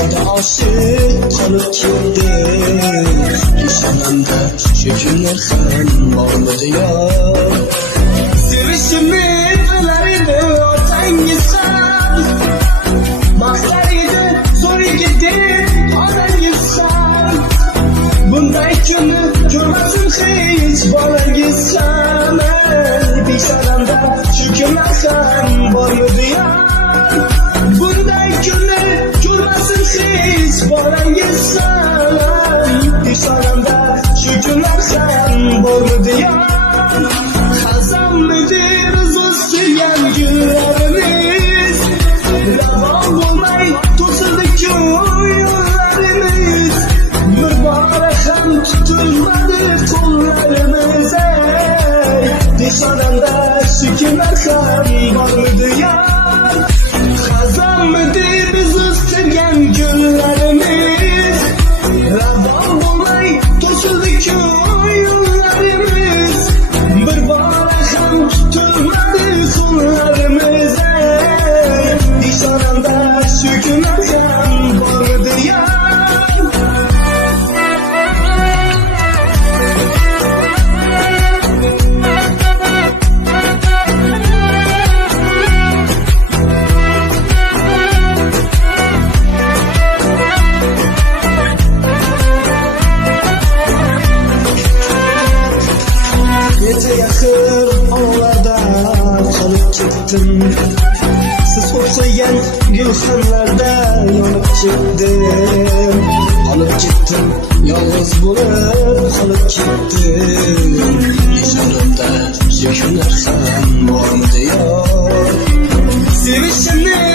Dünyada aşık kalıp gittim. Düşmanımda şu günler hem varmadı ya. Sevişimi ölerdi ortan gitsen. Baksaydı zor gidip aran gitsen. Bunday günü görmezsin hiç bana gitsen. Bir saranda şu günler hem varmadı ya. Bunday günü görmezsin hiç bana gitsen. Bir saranda şu günler hem varmadı ya. Hazan mıdır uzun günlerimiz? Yalan olmay tosladık yollarımız. Mübarek tutulmadı kollarımız. Dışarında şükürler hem var mıydı ya? Hazan mıdır biz ısırgen günlerimiz? Yalan olmay tosladık yollarımız. Mübarek tutulmadı kollarımız. Dışarında şükürler hem var mıydı ya? Gece yakın oralarda kalıp gittim. Siz olsayan gülxanlarda yanıp gittim. Kalıp gittim, yalnız bulup kalıp gittim. Yaşamımda şu günler hem var mı diyor. Sevişimni